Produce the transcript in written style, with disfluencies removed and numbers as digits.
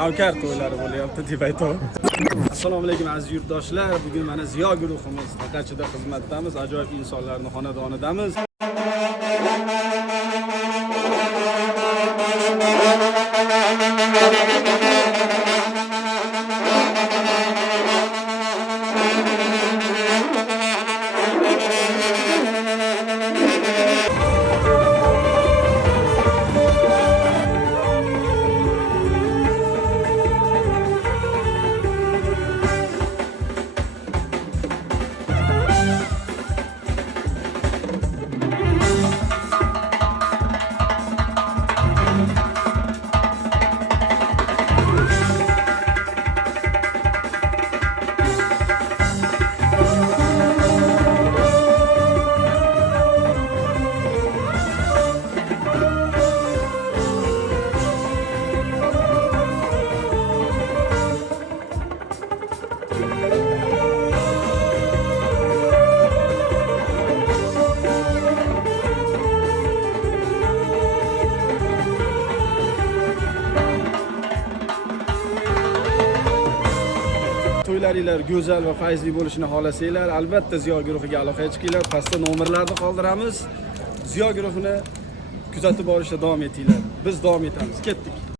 navkar to'ylari bo'lyapti deb aytaman. Assalomu alaykum aziz yurtdoshlar. Bugun mana Ziyo guruhimiz Taqachida xizmatdamiz. Ajoyib insonlarning xonadonidamiz. To'ylaringlar go'zal va fayzli bo'lishini xohlasanglar, albatta Ziyo guruhiga aloqaga chiqinglar. Pastda nomerlarni qoldiramiz. Ziyo guruhini kuzatib borishda davom etinglar. Biz davom etamiz. Ketdik.